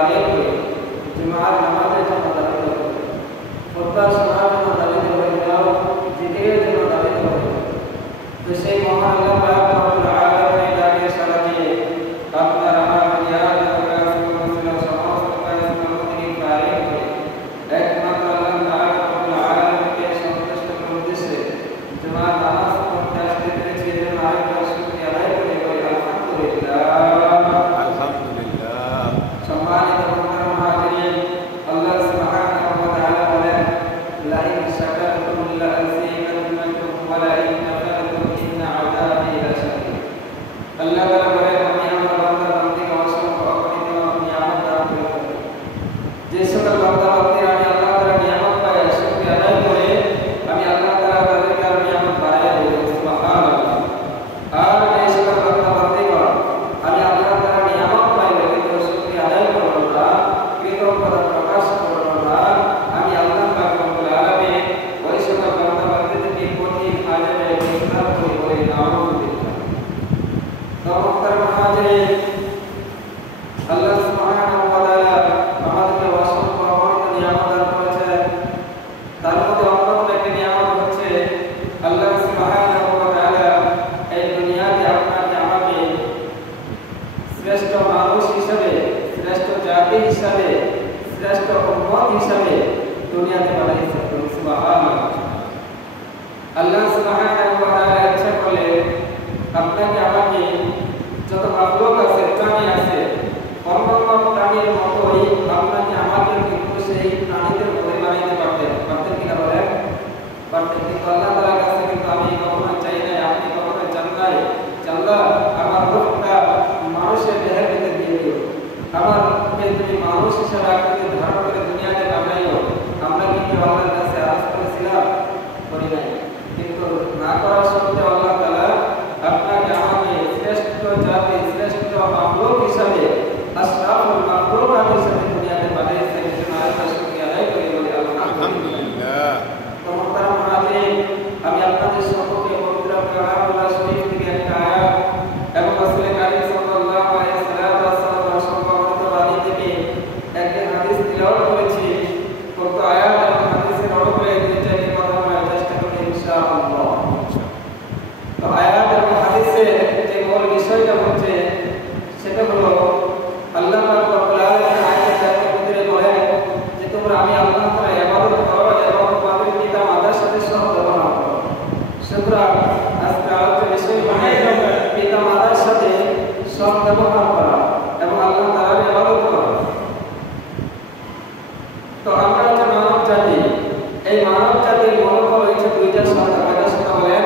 ফারিগ হয়ে জুমার নামাজের জন্য দাবিত হয়ে খুতবা শোনার জন্য দাবিত হয়ে যাও, জিকিরের জন্য দাবিত হয়ে যাও। তো সেই মহান আল্লাহ পাক রব্বুল আলামিনের ডাকে সাড়া দিয়ে আপনার আমার দুনিয়ার যত কাজ করেছিল সমস্ত কাজগুলো থেকে ফারিগ হয়ে একমাত্র আল্লাহ পাক রব্বুল আলামিনকে সন্তুষ্ট করার উদ্দেশ্যে জুমার নামাজ পড়তে আসতে পেরেছি, এজন্য আরেকবার শুকরিয়া আদায় করে বলি আলহামদুলিল্লাহ। আলহামদুলিল্লাহ। সম্মানিত মুহতারাম হাজিরিন, আল্লাহ সুবহানাহু ওয়া তাআলা বলেন লাইন শাকারতুম লাযীদান্নাকুম ওয়া লাইন কাফারতুম ইন্না আযাবি লাশাদীদ। আল্লাহ তাআলা বলেন আমি আমার বান্দা বান্দীকে অসংখ্য অগণিত নিয়ামত দান করে থাকি। যে সকল বান্দা বান্দীরা আমি আল্লাহ তাআলার নিয়ামত পায় শুকরিয়া আদায় করে আমি আল্লাহ তাআলা তাদেরকে আর নিয়ামত বাড়াইয়া দেব। সুবহানাল্লাহ। আর যে সকল বান্দা বান্দীগণ আমি আল্লাহ তাআলার নিয়ামত পাইলে কিন্তু শুকরিয়া আদায় করব না, কৃতজ্ঞতা প্রকাশ করব না, আমি আল্লাহ পাক রব্বুল আলামিন ওই সকল বান্দা বান্দীদেরকে কঠিন আযাবে গ্রেফতার করে বলি নাউযুবিল্লাহ। তো মুহতারাম হাজিরিন, আল্লাহ সুবহানাহু ওয়া তাআলা আমাদেরকে অসংখ্য অগণিত নিয়ামত দান করেছেন। তার মধ্যে অন্যতম একটি নিয়ামত হচ্ছে আল্লাহ সুবহানাহু ওয়া তাআলা এই দুনিয়াতে আপনাকে আমাকে শ্রেষ্ঠ মানুষ হিসাবে, শ্রেষ্ঠ জাতি হিসাবে, শ্রেষ্ঠ উম্মত হিসাবে দুনিয়াতে পাঠিয়েছেন। সুবহানাল্লাহ। আল্লাহ সুবহানাহু ওয়া তাআলা ইচ্ছা করলে আপনাকে আমাকে যত মাখলুক আছে, প্রাণী আছে, অন্যান্য প্রাণীর মতোই আপনাকে আমাকে কিন্তু সেই প্রাণীদের মধ্যে বানাইতে পারতেন। পারতেন কিনা বলেন? পারতেন। কিন্তু আল্লাহ তাআলার কাছে কিন্তু আমি কখনো চাই নাই, আপনি কখনো চান নাই যে আল্লাহ আমার রূহটা মানুষের দেহের ভিতরে দিয়ে দিও, আমাকে তুমি মানুষ হিসেবে আকৃতি ধারণ করে দুনিয়াতে পাঠাইও। আমরা কিন্তু আল্লাহর কাছে আরজ করেছিলাম? করি নাই। কিন্তু না করা সত্ত্বেও আল্লাহ তাআলা আপনাকে আমাকে শ্রেষ্ঠ জাতি, শ্রেষ্ঠ মাখলুক হিসাবে, আশরাফুল মাখলুকাত হিসাবে দুনিয়াতে পাঠিয়েছেন। এজন্য আরেকবার শুকরিয়া আদায় করি বলি আলহামদুলিল্লাহ। তো মুহতারাম হাজিরিন, আমি আপনাদের সম্মুখে পবিত্র কালামুল্লাহ শরীফ থেকে একটা আয়াত এবং রাসূল কারীম সাল্লাল্লাহু আলাইহি ওয়াসাল্লাম সম্পর্কিত বাণী থেকে একটা হাদিস তিলাওয়াত করেছি। উক্ত আয়াত এবং হাদিসের অনুযায়ী দুইটা কথা বলার চেষ্টা করব ইনশাআল্লাহ। তো আয়াত এবং হাদিসের যে মূল বিষয়টা হচ্ছে সেটা হলো আল্লাহ পাক রব্বুল আলামিন আয়াতের ভিতরে বলেন যে তোমরা আমি আল্লাহ তাআলার ইবাদত করো এবং তোমাদের পিতা মাতার সাথে সদ্ব্যবহার করো। সুতরাং আজকে আলোচ্য বিষয় হলো পিতা মাতার সাথে সদ্ব্যবহার করা এবং আল্লাহ তাআলার ইবাদত করা। তো আমরা যে মানব জাতি, এই মানব জাতির মূলত রয়েছে দুইটা সত্তা। কয়টা সত্তা বলেন?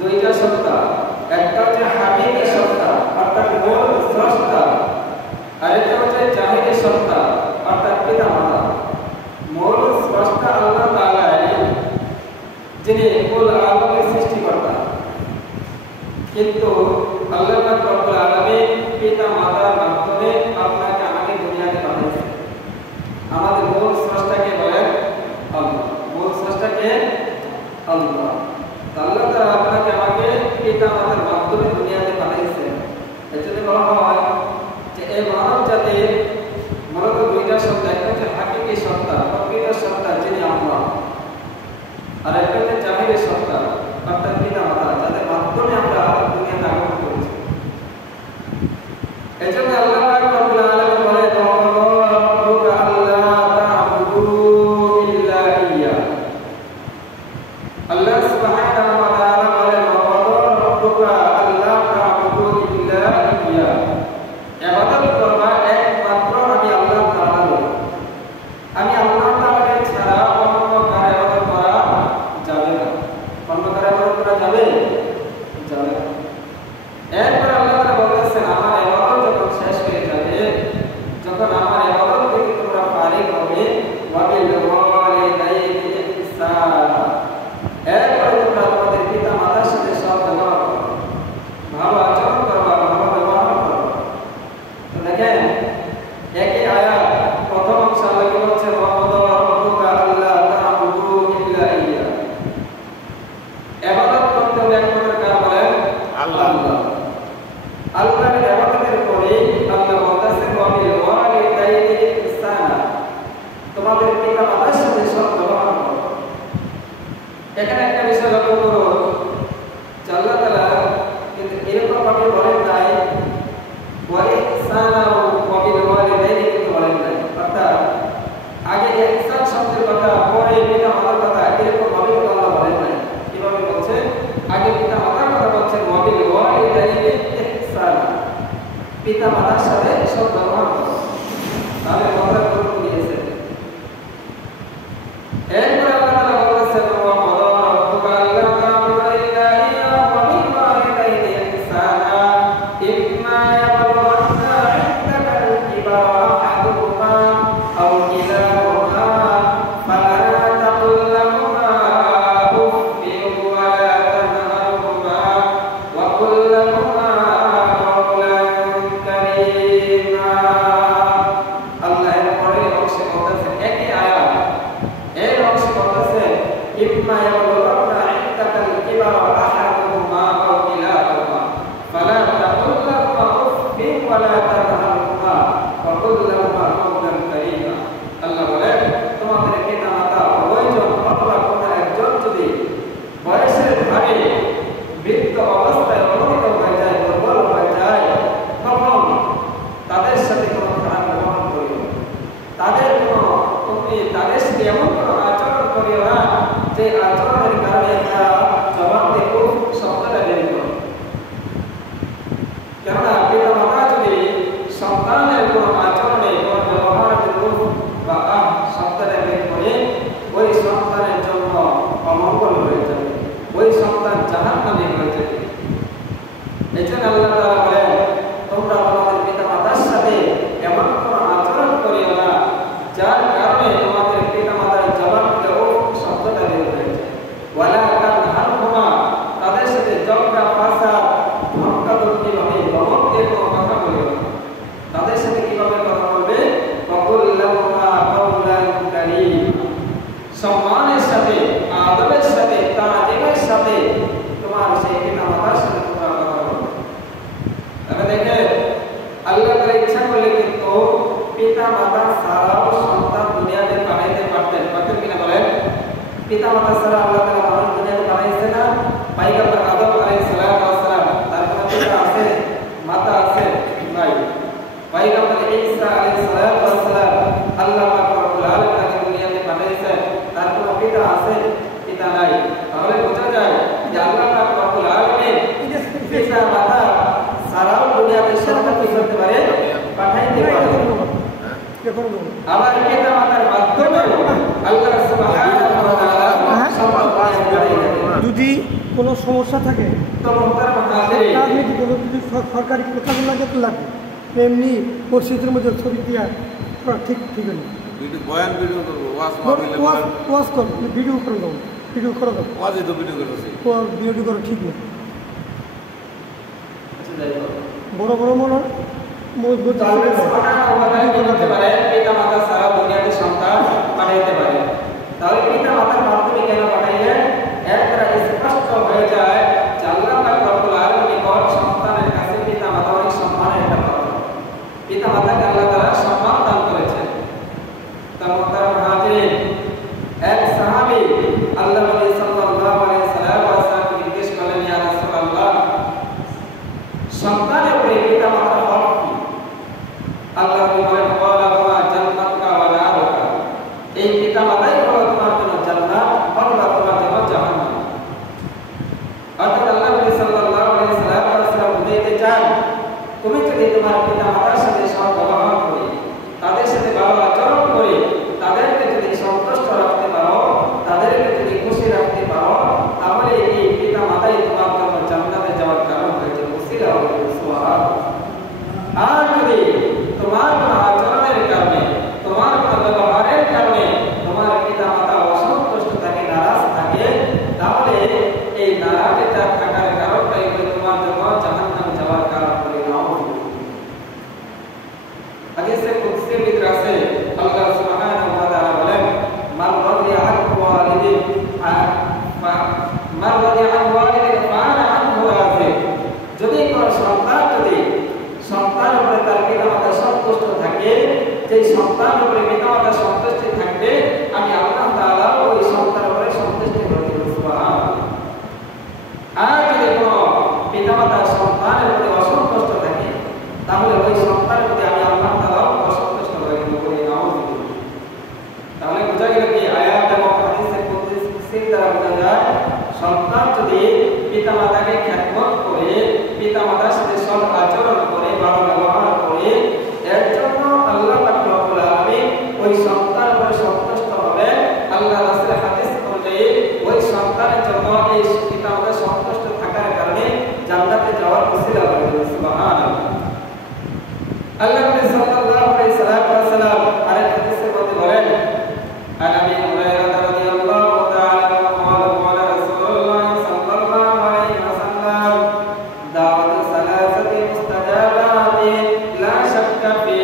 দুইটা সত্তা। একটা হচ্ছে হাকিকি সত্তা অর্থাৎ মূল স্রষ্টা, আরেকটা হচ্ছে জাহিরি সত্তা অর্থাৎ পিতা মাতা। মূল স্রষ্টা আল্লাহ তাআলা, যিনি কুল আলমের সৃষ্টিকর্তা, কিন্তু আল্লাহ পাক রব্বুল আলামিন পিতা মাতার মাধ্যমে আপনাকে আমাকে দুনিয়াতে পাঠিয়েছেন। আমাদের মূল স্রষ্টাকে বলেন আল্লাহ। মূল স্রষ্টাকে আল্লাহ। আল্লাহ তাআলা আপনাকে আমাকে পিতা মাতার মাধ্যমে দুনিয়াতে পাঠিয়েছেন। এজন্য বলা হয় যে এই মানব জাতির মূলত দুইটা সত্তা। একটা হচ্ছে হাকিকি সত্তা, প্রকৃত সত্তা যিনি আল্লাহ, আর একটা হচ্ছে জাহিরি সত্তা অর্থাৎ পিতা মাতা, যাদের মাধ্যমে আমরা দুনিয়াতে আগমন করেছি। এজন্য আল্লাহ পাক রব্বুল আলামিন বলেন রাব্বুকা আল্লা তা'বুদু ইল্লা ইয়্যাহ। আল্লাহ সুবহানাহু ওয়া তাআলা বলেন রাব্বুকা আল্লা তা'বুদু ইল্লা ইয়্যাহ। ইবাদত করবা একমাত্র আমি আল্লাহ তাআলার। আমি আল্লাহ তাআলাকে ছাড়া অন্য কারো ইবাদত করা যাবে না। অন্য কারো ইবাদত করা যাবে? যাবে না। এরপর আল্লাহ তাআলা বলেছেন আমার ইবাদত যখন শেষ হয়ে যাবে, যখন আমার ইবাদত থেকে তোমরা ফারিগ হবে, ওয়াবিল ওয়ালিদাইনি ইহসানা, এরপর তোমরা তোমাদের পিতা মাতার সাথে সদ্ব্যবহার করো, ভালো আচরণ করো, ভালো ব্যবহার করো। তো দেখেন তোমাদের পিতা মাতার সাথে সৎ ব্যবহার করো। এখানে একটা বিষয় লক্ষ্য করো, আল্লাহ তাআলা কিন্তু এরকম ভাবে বলেন নাই ওয়া ইহসানা ওয়া বিল ওয়ালিদাইনি কিন্তু বলেন নাই, অর্থাৎ আগে ইহসান শব্দের কথা পরে পিতা মাতার কথা এরকম ভাবে আল্লাহ বলেন নাই। কিভাবে বলছে? আগে পিতা মাতার কথা বলছেন ওয়া বিল ওয়ালিদাইনি ইহসানা, পিতা মাতার সাথে সৎ ব্যবহার করো। তাহলে কথা গুরুত্ব দিয়েছে। এরপর আল্লাহ তাআলা বলেছেন ওয়া ক্বাদা রাব্বুকা আল্লা তা'বুদু ইল্লা ইয়্যাহু ওয়া বিল ওয়ালিদাইনি ইহসানা ইম্মা ইয়াবলুগhanna 'indaka al-kibara ahaduhuma aw kilahuma fala taqul lahumā uffin wa la tanharhumā wa qul lahumā qawlan karīmā। আল্লাহ এরপরে অংশে বলতেছেন একই আয়াত, এর অংশে বলতেছেন ইম্মা ইয়াবলুগhanna 'indaka al-kibara ahaduhuma aw kilahuma fala taqul lahumā uffin wa la tanharhumā wa qul lahumā qawlan karīmā। আল্লাহ বলেন তোমাদের পিতা মাতা উভয়জন অথবা কোনো একজন যদি বয়সের ভারে বৃদ্ধ অবস্থায় অবনীত হয়ে যায়, দুর্বল হয়ে যায়, তখন তাদের সাথে কোনো খারাপ ব্যবহার করিও না। তুমি তাদের সাথে এমন কোনো আচরণ করিও না যে আচরণের কারণে তারা জবাব দিয়ে খুব শব্দটা বের করে। কেননা পিতা মাতা যদি সন্তানের কোনো আচরণে কোনো ব্যবহারের রূপ বা শব্দটা বের করে, ওই সন্তানের জন্য অমঙ্গল হয়ে যাবে, ওই সন্তান জাহান্নামী হয়ে যাবে। এই জন্য আল্লাহ তাআলা বলেন তোমরা তোমাদের পিতা মাতার সাথে এমন কোনো আচরণ করিও না যার কারণে তোমাদের পিতা মাতার জবাব দিয়ে শব্দটা বের হয়ে যায়। ওয়ালা তানহারহুমা, তাদের সাথে ঝগড়া ফাসাদ ধমকাধমকি ভাবে ধমক দিয়ে কোনো কথা বলিও না। তাদের সাথে কিভাবে কথা বলবে? ওয়াকুল লাহুমা কাওলান কারীমা, সম্মানের সাথে, আদবের সাথে, তাজিমের সাথে তোমার সেই পিতা মাতার সাথে তোমরা কথা বলবে। তাহলে দেখে আল্লাহ তাআলা ইচ্ছা করলে কিন্তু পিতা মাতা ছাড়াও সন্তান দুনিয়াতে পাঠাইতে পারতেন কিনা বলেন? পিতা মাতা ছাড়া আল্লাহ তাআলা মানুষ দুনিয়াতে পাঠাইছে না? পয়গম্বর আদম আলাইহিস সালাম তার কোনো পিতা আছে, মাতা আছে? নাই। পয়গম্বর ঈসা আলাইহিস সালাম আল্লাহ পাক রব্বুল আলামিন তাকে দুনিয়াতে পাঠাইছেন, তার কোনো পিতা আছে? পিতা নাই। তাহলে বোঝা যায় যে আল্লাহ পাক রব্বুল আলামিন পিতা মাতা ছাড়াও দুনিয়াতে সন্তান কি করতে পারে? পাঠাইতে পারে। আবার পিতা মাতার মাধ্যমে আল্লাহ সুবহানাহু ওয়া তাআলা সন্তান পাঠাইতে। যদি কোনো সমস্যা থাকে তো মুহতারাম হাজিরিন, যদি সরকারি প্রকাশ লাগে লাগবে, এমনি মসজিদের মধ্যে ছবি দিয়া ঠিক ঠিক আছে। ভিডিও বয়ান ভিডিও করব, ওয়াজ কর, ভিডিও করে দাও, ভিডিও করে দাও, ওয়াজে তো ভিডিও করতেছি, ভিডিও করে ঠিক না। আচ্ছা যাই হোক, বড় বড় মনে আল্লাহ সুবহানাহু ওয়া তাআলা কি করতে পারে? পিতা মাতা ছাড়া দুনিয়াতে সন্তান পাঠাইতে পারে। তাহলে পিতা মাতার মাধ্যমে কেন পাঠাইলেন? এর দ্বারা স্পষ্ট হয়ে যায় যে আল্লাহ পাক রব্বুল আলামিন নিকট সন্তানের কাছে পিতা মাতা অনেক সম্মানের একটা পাত্র। পিতা মাতাকে আল্লাহ তাআলা সম্মান দান করেছেন। তার মুহতারাম হাজিরিন, এক সাহাবী আল্লাহ নবী সাল্লাল্লাহু আলাইহি ওয়াসাল্লামকে জিজ্ঞেস করলেন, ইয়া রাসূলুল্লাহ, সন্তানের উপরে পিতা মাতার হক কি? আল্লাহ নবী বলেন, ক্বালা হুয়া জান্নাতুকা ওয়া নারুকা, এই পিতা মাতাই হলো তোমার জন্য জান্নাত অথবা তোমার জন্য জাহান্নাম। অর্থাৎ আল্লাহ নবী সাল্লাল্লাহু আলাইহি ওয়াসাল্লাম বুঝাইতে চান, তুমি যদি তোমার পিতা মাতার সাথে সদ্ব্যবহার করে, তাদের সাথে ভালো আচরণ করে, তাদেরকে যদি সন্তুষ্ট রাখতে পারো, তাদেরকে যদি খুশি রাখতে পারো, তাহলে এই পিতা মাতাই তোমার জন্য জান্নাতে যাওয়ার কারণ হয়েছে, ওসিলা হবে। সুবহানাল্লাহ। আর যদি তোমার কোনো আচরণের কারণে, তোমার কোনো ব্যবহারের কারণে তোমার পিতা মাতা অসন্তুষ্ট থাকে, নারাজ থাকে, তাহলে এই নারাজতা থাকার কারণটাই হলো তোমার জন্য জাহান্নামে যাওয়ার কারণ বলে নাও। হাদিসে কুদসির ভিতরে আছে, আল্লাহ সুবহানাহু ওয়া তাআলা বলেন, মান রাদিয়া আন ওয়ালিদিন ফাআনা আনহু রাজি। যদি কোনো সন্তান যদি সন্তানের উপরে তার পিতা মাতা সন্তুষ্ট থাকে, যে সন্তানের উপরে পিতামাতার সন্তুষ্টি থাকবে, আমি আল্লাহ তাআলা ওই সন্তানের উপরে সন্তুষ্টি হয়ে যাব। সুবহানাল্লাহ। আর যদি কোনো পিতামাতার সন্তানের প্রতি অসন্তুষ্ট থাকে, তাহলে ওই সন্তানের প্রতি আমি আল্লাহ তাআলা অসন্তুষ্ট হয়ে যাব। নাউযুবিল্লাহ। তাহলে বোঝা গেল কি আয়াত এবং হাদিসের কুদসির দ্বারা বোঝা যায়, সন্তান যদি পিতামাতাকে খ্যাতমত করে, পিতামাতার সাথে সৎ আচরণ করে, ভালো ব্যবহার করে, এর জন্য আল্লাহ পাক রব্বুল আলামিন ওই সন্তানের উপরে সন্তুষ্ট হবে। আল্লাহ রাসূলের হাদিস অনুযায়ী ওই সন্তানের জন্য এই পিতামাতার সন্তুষ্ট থাকার কারণে জান্নাতে যাওয়ার ওসিলা হবে। সুবহানাল্লাহ। আল্লাহ নবী সাল্লাল্লাহু আলাইহি ওয়াসাল্লাম আরেক হাদিসের মধ্যে বলেন, আন আবি হুরায়রা রাদিয়াল্লাহু তাআলা আনহু قال رسول الله صلى الله عليه وسلم دعوة ثلاثة مستجابات لا شك في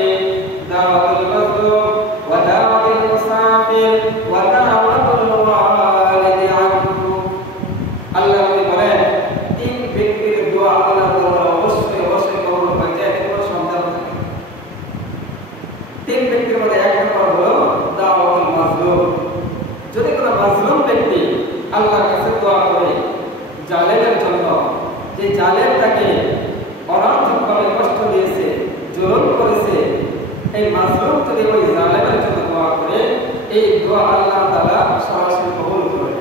دعوة المظلوم ودعوة المسافر ودعوة الوالد عنه। আল্লাহ নবী বলেন, তিন ব্যক্তির দোয়া আল্লাহ তাআলা অবশ্যই অবশ্যই কবুল হয়ে যায়, এর কোনো সন্দেহ নেই। তিন ব্যক্তির মধ্যে এক নম্বর হলো দাওয়াতুল মাজলুম। যদি কোনো মাজলুম ব্যক্তি আল্লাহর কাছে দোয়া করে জালেমের জন্য, যে জালেম তাকে অনর্থকভাবে কষ্ট দিয়েছে, জুলুম করেছে, এই মাজলুম যদি ওই জালেমের জন্য দোয়া করে, এই দোয়া আল্লাহ তাআলা সরাসরি কবুল করেন।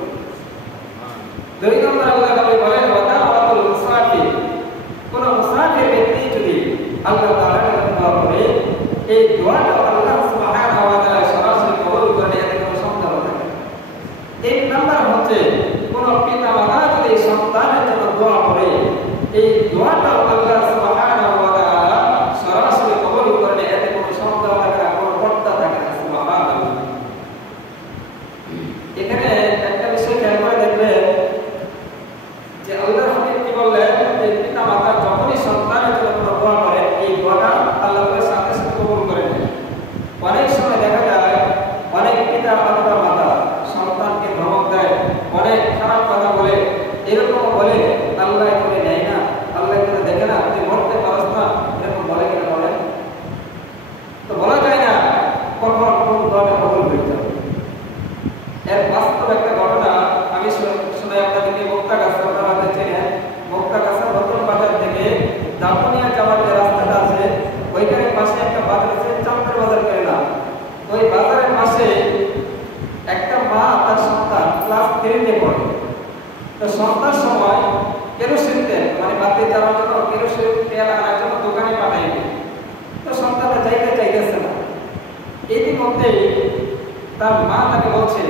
দুই নম্বর আল্লাহ নবী বলেন, ওয়াদাওয়াতুল মুসাফির। কোন মুসাফির ব্যক্তি যদি আল্লাহ তাআলার কাছে দোয়া করে, এই দোয়াটা আল্লাহ সুবহানাহু ওয়া তাআলা সরাসরি কবুল করেন, এতে কোনো সন্দেহ নেই। তিন নম্বর হচ্ছে, কোন পিতামাতা যদি সন্তানের জন্য দোয়া করে, এই দোয়াটা আল্লাহ সুবহানাহু ওয়া তাআলা সরাসরি কবুল করেন, এতে কোনো সন্দেহ থাকে না, কোনো পর্দা থাকে না। সুবহানাল্লাহ। এখানে একটা বিষয় খেয়াল করে দেখবেন যে আল্লাহর হাবিব কি বললেন, যে পিতামাতা যখনই সন্তানের জন্য কোনো দোয়া করেন, এই দোয়াটা আল্লাহ তাআলা সাথে সাথে কবুল করে নেন। অনেক সময় দেখা যায় অনেক পিতা অথবা মাতা সন্তানকে ধমক দেয়, অনেক খারাপ কথা বলে, এরকম বলে আল্লাহ করে নেয় না, আল্লাহ করে দেখে না, তুই মরতে পারস না, এরকম বলে কিনা বলেন? তো বলা যায় না কখন কোন দোয়াটা কবুল হয়ে যাবে। এর বাস্তব একটা ঘটনা আমি শুনে আপনাদেরকে মুক্তাগাছা, আপনারা চেনেন, মুক্তাগাছা নতুন বাজার থেকে দাপুনিয়া যাওয়ার যে রাস্তাটা আছে, ওইখানে পাশে একটা বাজার আছে, চন্দ্র বাজার করে না। ওই বাজারের পাশে একটা মা তার সন্তান ক্লাস 3-এ পড়ে। তো সন্ধ্যার সময় কেরোসিন তেল মানে বাতি জ্বালানোর জন্য কেরোসিন তেল আনার জন্য দোকানে পাঠাইবে। তো সন্তানটা যাইতে চাইতেছে না। ইতিমধ্যেই তার মা তাকে বলছে,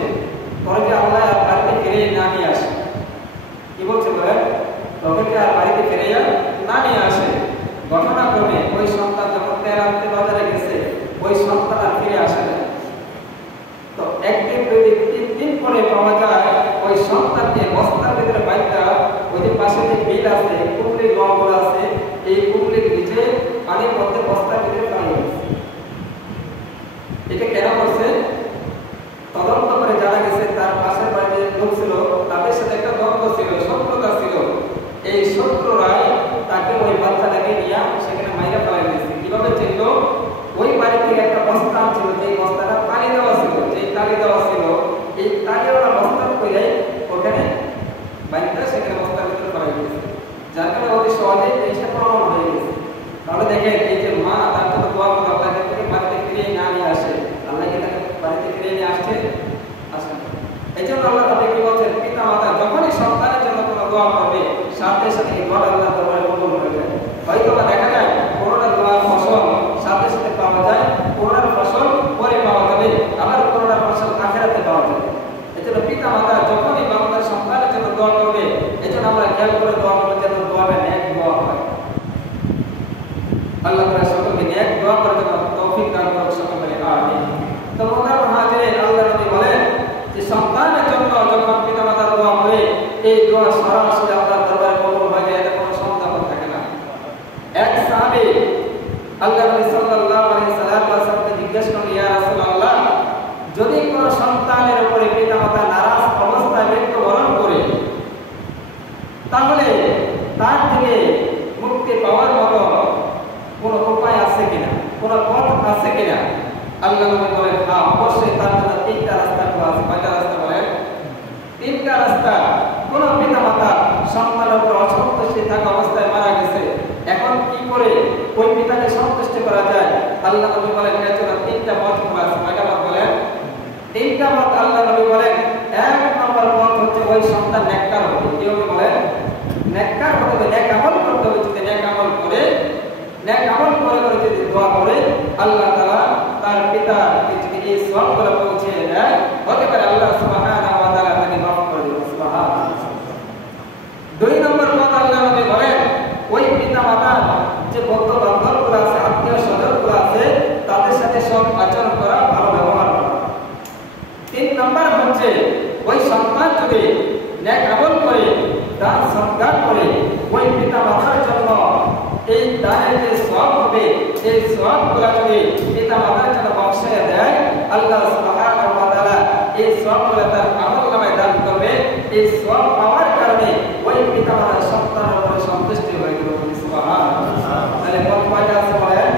তোর যে আল্লাহ বাড়িতে ফিরে না নিয়ে আসে। কি বলছে বলেন? তোকে কি আর বাড়িতে ফিরে না নিয়ে আসে। ঘটনাক্রমে ওই সন্তান যখন তেল আনতে বাজারে গেছে, ওই সন্তান আর ফিরে আসে না। তো একদিন দুই দিন 3 দিন পরে পাওয়া যায় ওই সন্তানকে বস্তার ভিতরে বাইকটা, ওই যে পাশে যে বিল আছে, কুমড়ি লবণ আছে, এই কুমড়ির নিচে পানির মধ্যে বস্তার ভিতরে পানি আছে। এটা কেন করছে? তদন্ত করে জানা গেছে তার পাশের বাড়িতে লোক ছিল, তাদের সাথে একটা দ্বন্দ্ব ছিল, শত্রুতা ছিল। এই শত্রুরাই তাকে ওই বাচ্চাটাকে নিয়ে সেখানে মাইরা ফেলাই দিয়েছে। কিভাবে ছিল? ওই বাড়ি থেকে একটা বস্তা ছিল, যে বস্তাটা পানি দেওয়া ছিল, যে তালি দেওয়া ছিল, এই তালিওয়ালা বস্তা করে ওখানে বাইকটা সেখানে বস্তার ভিতরে ফেলাই দিয়েছে। যার কারণে অতি সহজে জিনিসটা প্রমাণ হয়ে গেছে। তাহলে দেখেন, এই যে মা তার জন্য দোয়া করে আল্লাহ থেকে বাড়িতে ফিরিয়ে না নিয়ে আসে, আল্লাহ কি তাকে বাড়িতে ফিরিয়ে নিয়ে আসছে? আসেন। এই জন্য আল্লাহ তাকে কি বলছেন, পিতা মাতা যখনই সন্তানের জন্য কোনো দোয়া করবে, সাথে সাথে এই দোয়া আল্লাহ দরবারে কবুল হয়ে যায়। হয়তো দেখা যায় কোনোটা দোয়ার ফসল সাথে সাথে পাওয়া যায়, কোনোটার ফসল পরে পাওয়া যাবে, আবার কোনোটার ফসল আখিরাতে পাওয়া যাবে। এই জন্য পিতা মাতা যখনই বান্দার সন্তানের জন্য দোয়া করবে, এই জন্য আমরা খেয়াল করে দোয়া করবো যেন দোয়াটা নেক দোয়া হয়। আল্লাহ তাআলা সকলকে নেক দোয়া করার জন্য তৌফিক দান করুন, সকলে আমিন। তো মোহতারাম হাজিরিন, আল্লাহ নবী বলেন যে সন্তানের জন্য যখন পিতামাতা দোয়া করে, এই দোয়া সরাসরি আল্লাহর দরবারে কবুল হয়ে যায়, এতে কোনো সন্দেহ থাকে না। এক সাহাবী আল্লাহ নবী সাল্লাল্লাহু আলাইহি ওয়াসাল্লামকে জিজ্ঞেস করলেন, ইয়া রাসূলুল্লাহ, যদি কোনো সন্তানের উপরে পিতামাতা নারাজ অবস্থায় মৃত্যুবরণ করে, তাহলে তার থেকে মুক্তি পাওয়ার মতো কোনো উপায় আছে কিনা, কোনো পথ আছে কিনা? আল্লাহ নবী বলেন হ্যাঁ অবশ্যই তার জন্য তিনটা রাস্তা খোলা আছে। কয়টা রাস্তা বলেন? তিনটা রাস্তা। কোন পিতা মাতা সন্তানের উপর অসন্তুষ্টি থাকা অবস্থায় মারা গেছে, এখন কি করে ওই পিতাকে সন্তুষ্ট করা যায়? আল্লাহ নবী বলেন এর জন্য তিনটা পথ খোলা আছে। কয়টা পথ বলেন? তিনটা পথ। আল্লাহ নবী বলেন এক নম্বর পথ হচ্ছে ওই সন্তান নেককার হবে। কি হবে বলেন? নেককার হতে হবে, নেক আমল করতে হবে। যদি নেক আমল করে যদি দোয়া করে আল্লাহ তাআলা তার পিতার যদি এই সওয়াবগুলো পৌঁছে দেয়, হতে পারে আল্লাহ সুবহানাহু ওয়া তাআলা তাকে মাফ করে দেবেন। সুবহানাল্লাহ। দুই নম্বর পথ আল্লাহ নবী বলেন ওই পিতা মাতার যে বন্ধু বান্ধবগুলো আছে, আত্মীয় স্বজনগুলো আছে, তাদের সাথে সৎ আচরণ করা, ভালো ব্যবহার করা। তিন নম্বর হচ্ছে ওই সন্তান যদি নেক আমল করে, দান সৎকার করে, ওই পিতা মাতার জন্য এই দানের যে সওয়াব হবে, এই সওয়াবগুলো যদি পিতা মাতার জন্য বখশিয়ে দেয়, আল্লাহ সুবহানাহু ওয়া তাআলা এই সওয়াবগুলো তার আমলনামায় দান করবে। এই সওয়াব পাওয়ার কারণে ওই পিতা মাতার সন্তানের উপরে সন্তুষ্টি হয়ে গেল। সুবহানাল্লাহ। তাহলে কত কয়টা আছে বলেন?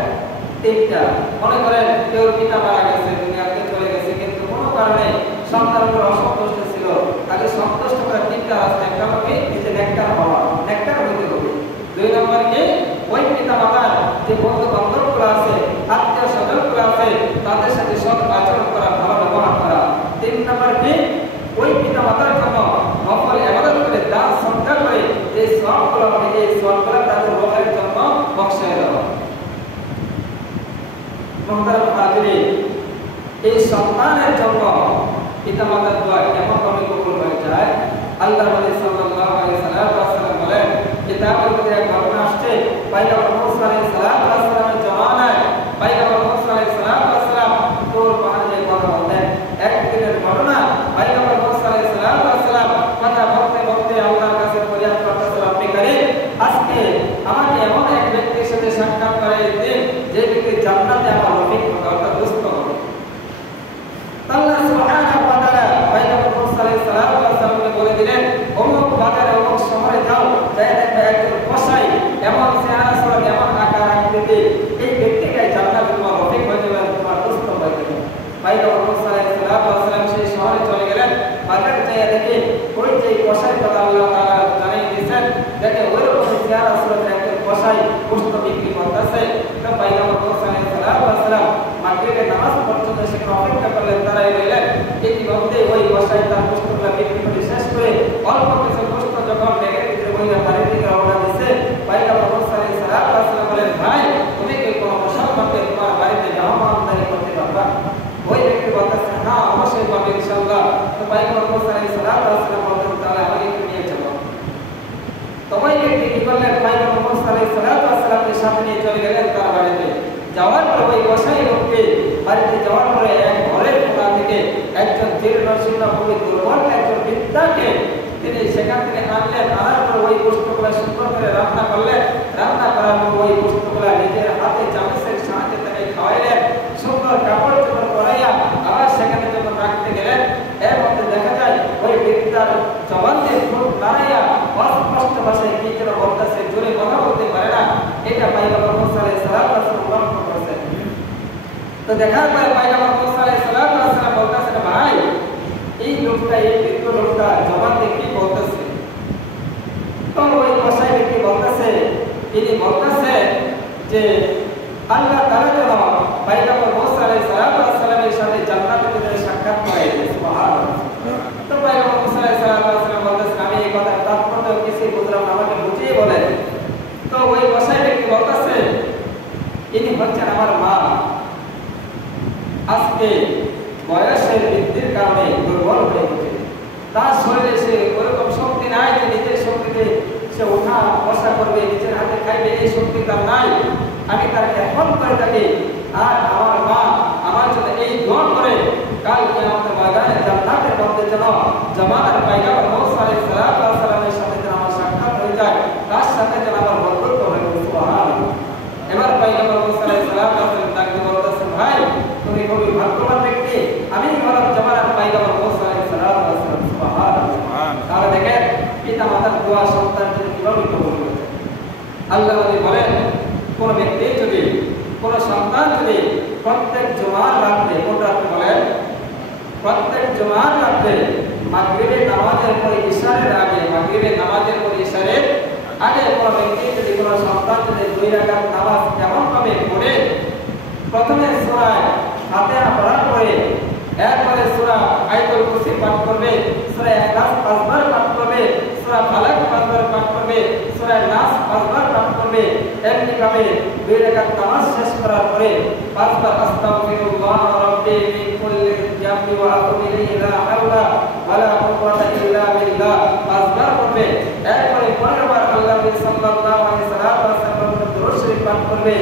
তিনটা। মনে করেন কেউ পিতা মারা গেছে, দুনিয়াতে চলে গেছে, কিন্তু কোনো কারণে সন্তানের উপর অসন্তুষ্ট ছিল, তাকে সন্তুষ্ট করার তিনটা রাস্তা। একটা হবে নিজে নেককার হওয়া, নেককার হতে হবে। দুই নম্বর কি ওই পিতা মাতার যে বন্ধু বান্ধবগুলো আছে, আত্মীয় স্বজনগুলো আছে, তাদের সাথে সৎ আচরণ করা, ভালো ব্যবহার করা। তিন নম্বর কি ওই পিতা মাতার জন্য নফল ইবাদত করে, দান সদকা করে যে সওয়াবগুলো হবে, এই সওয়াবগুলো তাদের রবের জন্য বখশিয়ে দেওয়া। মুহতারাম হাজিরিন, এই সন্তানের জন্য পিতা মাতার দোয়া কেমন ভাবে কবুল হয়ে যায়? আল্লাহ নবী সাল্লাল্লাহু আলাইহি ওয়াসাল্লাম বলেন, কিতাবের মধ্যে এক ঘটনা আসছে, পয়গম্বর মুসা আলাইহিস সালামের জমানায় পয়গম্বর মুসা আলাইহিস সালাম তোর পাহাড়ে কথা বলতেন। একদিনের ঘটনা, পয়গম্বর মুসা আলাইহিস সালাম কথা বলতে বলতে আল্লাহর কাছে ফরিয়াদ করতেছেন, আপনি করিম, আজকে আমাকে এমন এক ব্যক্তির সাথে সাক্ষাৎ করাই দিন যে ব্যক্তি জান্নাতে আমার রফিক হবে, অর্থাৎ দোস্ত হবে। আল্লাহ সুবহানাহু ওয়া তাআলা পয়গম্বর মুসা আলাইহিস সালামকে বলে দিলেন, অমুক বাজারে অমুক শহরে যাও, যাই দেখবে একজন কসাই, এমন চেহারা সুরত, এমন আকার আকৃতি, এই ব্যক্তিকে জান্নাতে তোমার রফিক হয়ে যাবে, তোমার দোস্ত হয়ে যাবে। পয়গম্বর মুসা আলাইহিস সালাম সেই শহরে চলে গেলেন। বাজারে যাই দেখে ওই যে কসাই কথা আল্লাহ তাআলা জানিয়ে দিয়েছেন, দেখে ওইরকম চেহারা সুরত একজন কসাই গোশত বিক্রি করতেছে। তো পয়গম্বর মুসা আলাইহিস সালাম মাগরিবের নামাজ পর্যন্ত সেখানে অপেক্ষা করলেন, তারাই রইলেন। ইতিমধ্যে ওই কসাই তার গোশতগুলো বিক্রি করে শেষ করে অল্প কিছু গোশত যখন ব্যাগের ভিতরে বইয়া বাড়ির দিকে রওনা দিচ্ছে, পয়গম্বর মুসা আলাইহিস সালাম বলেন, ভাই তুমি কি কোনো মুসলমানকে তোমার বাড়িতে মেহমানদারি করতে পারবা? ওই ব্যক্তি বলতেছে, হ্যাঁ অবশ্যই পাবে ইনশাআল্লাহ। তো পয়গম্বর মুসা আলাইহিস সালাম বলতেন, তাহলে আমাকে একটু নিয়ে চলো। তো ওই ব্যক্তি কি করলেন, পয়গম্বর মুসা আলাইহিস সালামের সাথে নিয়ে চলে গেলেন তার বাড়িতে। যাওয়ার পর ওই কসাই লোককে বাড়িতে যাওয়ার পরে এক ঘরের কোণা থেকে একজন জীর্ণ শীর্ণ খুবই দুর্বল একজন বৃদ্ধাকে তিনি সেখান থেকে আনলেন। আনার পর ওই গোশতগুলো সুন্দর করে রান্না করলেন। রান্না করার পর ওই গোশতগুলো নিজের হাতে চামচের সাহায্যে তাকে খাওয়াইলেন। সুন্দর কাপড় চোপড় পরাইয়া আবার সেখানে যখন রাখতে গেলেন, এর মধ্যে দেখা যায় ওই বৃদ্ধার জবান দিয়ে ঠোঁট নাড়াইয়া অস্পষ্ট ভাষায় কি যেন বলতেছে, জোরে কথা বলতে পারে না। এটা পয়গম্বর মুসা আলাইহিস সালাম লক্ষ্য করেছেন। তো দেখার পরে পয়গম্বর মুসা আলাইহিস সালাম বলতেছেন, ভাই এই লোকটা, এই বৃদ্ধ লোকটা জবান দিয়ে কি বলতেছে? তো ওই কসাই ব্যক্তি বলতেছে, তিনি বলতেছে যে আল্লাহ তাআলা যেন পয়গম্বর মুসা আলাইহিস সালামের সাথে জান্নাতের ভিতরে সাক্ষাৎ করাই দিয়েছে। সুবহানাল্লাহ। তো পয়গম্বর মুসা আলাইহিস সালাম বলতেছেন, আমি এই কথা তাৎপর্য কিছুই বুঝলাম না, আমাকে বুঝিয়ে বলেন। তো ওই কসাই ব্যক্তি বলতেছে, ইনি হচ্ছেন আমার মা, আজকে বয়সের বৃদ্ধির কারণে দুর্বল হয়ে গেছে, তার শরীরে সে ওরকম শক্তি নাই যে নিজের শক্তিতে সে উঠা বসা করবে, নিজের হাতে খাইবে, এই শক্তি তার নাই। আমি তার এখন করে থাকি, আর আমার মা আমার জন্য এই দোয়া করে কাল কিয়ামতের ময়দানে জান্নাতের মধ্যে যেন জামানের পয়গম্বর মুসা আলাইহিস সালামের সাথে যেন আমার সাক্ষাৎ হয়ে যায়, তার সাথে যেন আমার বন্ধুত্ব হয়ে যায়। সুবহানাল্লাহ। এবার পয়গম্বর মুসা আলাইহিস সালাম তাকে বলতেছেন, ভাই তুমি খুবই ভাগ্যবান ব্যক্তি, আমি হলাম জামানের পয়গম্বর মুসা আলাইহিস সালাম। সুবহানাল্লাহ। তাহলে দেখেন পিতা মাতার দোয়া সন্তান যদি কিভাবে কবুল হয়ে যায়। আল্লাহ নবী বলেন, কোন ব্যক্তি যদি, কোন সন্তান যদি প্রত্যেক জুমার রাতে, কোন রাতে বলেন? প্রত্যেক জুমার রাতে মাগরিবের নামাজের পরে ইশারের আগে, মাগরিবের নামাজের পরে ইশারের আগে কোনো ব্যক্তি যদি কোনো সন্তান যদি 2 রাকাত নামাজ কেমন ভাবে পড়ে, প্রথমে সূরা ফাতিহা পড়ার পরে এরপরে সূরা আয়াতুল কুরসি পাঠ করবে, সূরা ইখলাস 5 বার পাঠ করবে, সূরা ফালাক 5 বার পাঠ করবে, সূরা নাস 5 বার পাঠ করবে। এমনি ভাবে 2 রাকাত নামাজ শেষ করার পরে 5 বার আস্তাগফিরুল্লাহ রাব্বি মিন কুল্লি যামবি ওয়া আতুবু ইলাইহি লা হাওলা ওয়ালা কুওয়াতা ইল্লা বিল্লাহ 5 বার পড়বে। এরপরে 15 বার আল্লাহ নবী সাল্লাল্লাহু আলাইহি ওয়াসাল্লাম দরুদ শরীফ পাঠ করবে।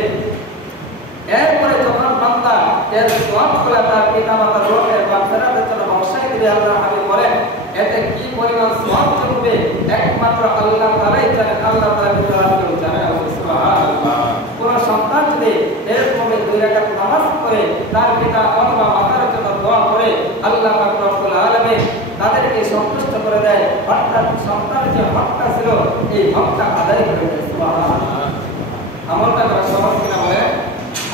এরপরে যখন বান্দা এর সওয়াবগুলো তার পিতামাতার রূহের মাগফিরাতের জন্য বর্ষায় দিবে, আল্লাহ হাবিব বলেন এতে কি পরিমাণ সওয়াব জমবে একমাত্র আল্লাহ তাআলাই জানেন, আল্লাহ তাআলা বিচরণ করে জানেন। সুবহানাল্লাহ। কোন সন্তান যদি এরকম 2 রাকাত নামাজ পড়ে তার পিতা অথবা মাতার জন্য দোয়া করে, আল্লাহ পাক রব্বুল আলামিন তাদেরকে সন্তুষ্ট করে দেয়, অর্থাৎ সন্তানের যে হকটা ছিল এই হকটা আদায় করে দেয়। সুবহানাল্লাহ। আমলটা করা সহজ কিনা বলেন?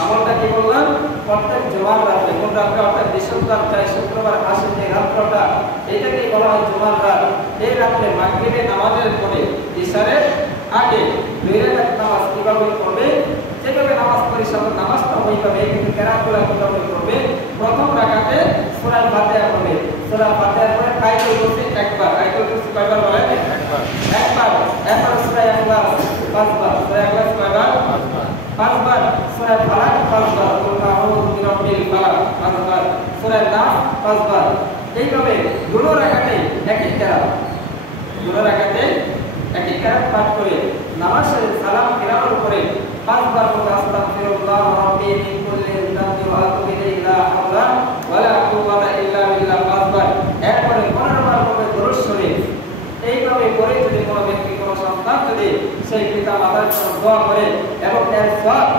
আমলটা কি বললাম? প্রত্যেক জুমার রাতে, কোন রাতে? অর্থাৎ বৃহস্পতিবার, শুক্রবার, আসে যে রাতটা, এটাকে বলা হয় জুমার রাত। এই রাতে মাগরিবের নামাজের পরে ইশারের আগে 2 রাকাত নামাজ কিভাবে পড়বে, যেভাবে নামাজ পড়ি সাথে নামাজটা ওইভাবে, কিন্তু কেরাতগুলো কিভাবে পড়বে? প্রথম রাকাতে সূরা ফাতিহা পড়বে, সূরা ফাতিহার পরে আয়াতুল কুরসি একবার, আয়াতুল কুরসি কয়বার বলেন? একবার। এরপর সূরা ইখলাস 5 বার, সূরা ইখলাস কয়বার? 5 বার। সূরা ফালাক 5 বার, কুল আউযু বিরাব্বিল ফালাক 5 বার, সূরা নাস 5 বার। এইভাবে দুটো রাকাতে একই কেরাত, দুটো রাকাতে একই কেরাত পাঠ করে নামাজ শেষে সালাম ফিরানোর পরে 5 বার বলে আস্তাগফিরুল্লাহ রাব্বি মিন কুল্লি যামবি ওয়া আতুবু ইলাইহি লা হাওলা ওয়ালা কুওয়াতা ইল্লা বিল্লাহ 5 বার। এরপরে 15 বার বলে দরুদ শরীফ। এইভাবে করে যদি কোনো ব্যক্তি, কোনো সন্তান যদি সেই পিতা মাতার জন্য দোয়া করে এবং এর সওয়াব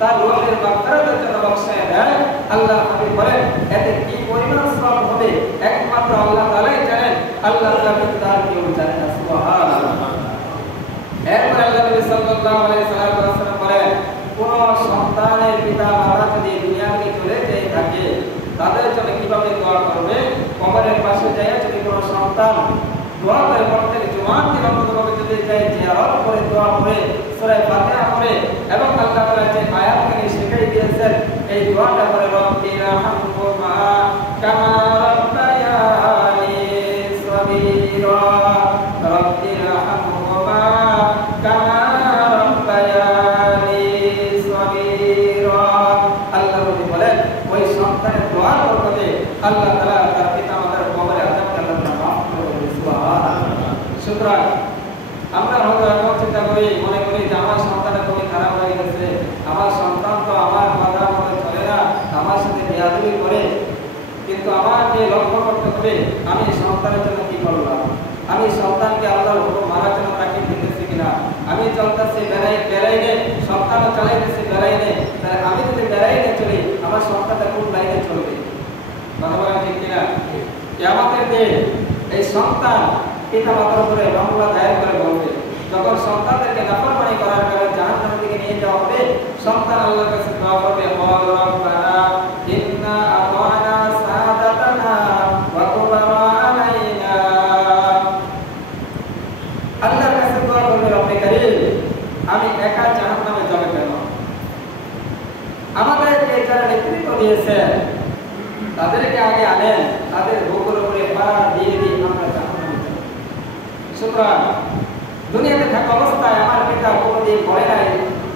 তার রূহের মাগফিরাতের জন্য বর্ষায় দেয়, আল্লাহ হাবিব বলেন এতে কি পরিমাণ সওয়াব হবে একমাত্র আল্লাহ তাআলাই জানেন, আল্লাহ তাআলা তার কেউ জানে না। সুবহানাল্লাহ। এরপর আল্লাহ নবী সাল্লাল্লাহু আলাইহি ওয়াসাল্লাম বলেন কোন সন্তানের পিতা মাতা যদি দুনিয়া থেকে চলে যেতে থাকে তাদের জন্য কিভাবে দোয়া করবে? কবরের পাশে যায় যদি কোনো সন্তান দোয়া করে, প্রত্যেক জুমার দিন অন্ততভাবে যদি যায় জিয়ারত করে দোয়া করে সূরা ফাতিহা পড়ে এবং আল্লাহ তাআলা যে আয়াতগুলি শিখিয়ে দিয়েছেন এই দোয়াটা করে রব্বিরহামহুমা কামা রাব্বায়ানি সগীরা, রব্বিরহামহুমা কামা রাব্বায়ানি সগীরা। আল্লাহ নবী বলেন ওই সন্তানের দোয়ার বরকতে আল্লাহ তাআলা তার পিতামাতার কবরে আযাবকে আল্লাহ তাআলা মাফ করে দেন। সুবহানাল্লাহ। সুতরাং আমরা হয়তো এখন চিন্তা করি, মনে করি যে আমার সন্তানটা খুবই খারাপ হয়ে গেছে, আমার সন্তান তো আমার মাথার মতো চলে না, আমার সাথে বেয়াদবি করে। কিন্তু আমাকে লক্ষ্য করতে হবে আমি সন্তানের জন্য কি করলাম, আমি সন্তানকে আল্লাহর হুকুম মানার জন্য তাকে দিতেছি কিনা। আমি চলতেছি বেড়াইনে, সন্তানও চালাইতেছি বেড়াইনে, তাহলে আমি যদি বেড়াইনে চলি আমার সন্তানটা কোন লাইনে চলবে? কথা বলেন ঠিক কিনা? কিয়ামতের দিন এই সন্তান পিতা মাতার উপরে মামলা দায়ের করে বলবে, যখন সন্তানদেরকে নাফরমানি করার কারণে জাহান্নামের দিকে নিয়ে যাওয়া হবে, সন্তান আল্লাহর কাছে দোয়া করবে রব্বানা ইন্না আতানা সাদাতানা ওয়া কুবারা'ানা। আল্লাহর কাছে দোয়া করবে রব্বে কারীম আমি একা জাহান্নামে যাব কেন? আমাদেরকে যারা নেতৃত্ব দিয়েছেন তাদেরকে আগে আনেন, তাদের বুকের উপরে পাড়া দিয়ে দিয়ে আমরা জাহান্নামে যাব। সুতরাং দুনিয়াতে থাকা অবস্থায় আমার পিতা কোনোদিন বলে নাই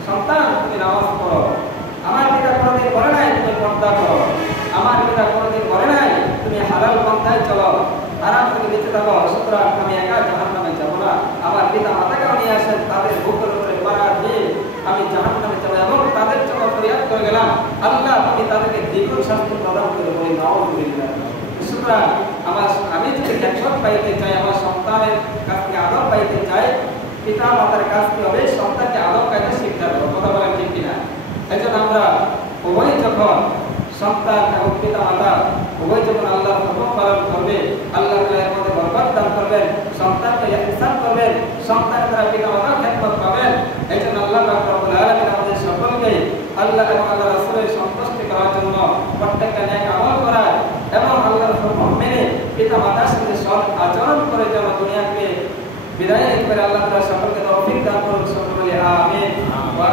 সন্তান তুমি নামাজ পড়ো, আমার পিতা কোনোদিন বলে নাই তুমি পর্দা করো, আমার পিতা কোনোদিন বলে নাই তুমি হালাল পন্থায় চলো, আরাম থেকে বেঁচে থাকো। সুতরাং আমি একা জাহান্নামে যাব না, আমার পিতা মাতাকেও নিয়ে আসেন, তাদের বুকের উপরে পাড়া দিয়ে আমি জাহান্নামে যাব এবং তাদের জন্য ফরিয়াদ করে গেলাম আল্লাহ তুমি তাদেরকে দ্বিগুণ শাস্তি প্রদান করে বলি নাউযুবিল্লাহ। সুতরাং আমি যদি হেফাজত পাইতে চাই, আমার সন্তানের কাছ থেকে আদব পাইতে চাই, পিতা মাতার কাছ থেকে হবে সন্তানকে আদব কায়দা শিক্ষা দেবো। কথা বলেন ঠিক কিনা? এই জন্য আমরা উভয় যখন সন্তান এবং পিতা মাতা উভয় যখন আল্লাহর হুকুম পালন করবে, আল্লাহ তাআলা এর মধ্যে বরকত দান করবেন, সন্তানকে ইহসান করবেন, সন্তান দ্বারা পিতা মাতার খেদমত পাবেন। এই জন্য আল্লাহ পাক রব্বুল আলামিন আমাদের সকলকে আল্লাহ এবং আল্লাহর রাসূলের সন্তুষ্টি বিদায় নিতে পারে আল্লাহ তাআলা সকলকে তৌফিক দান করুন সকলে বলি আমিন ওয়া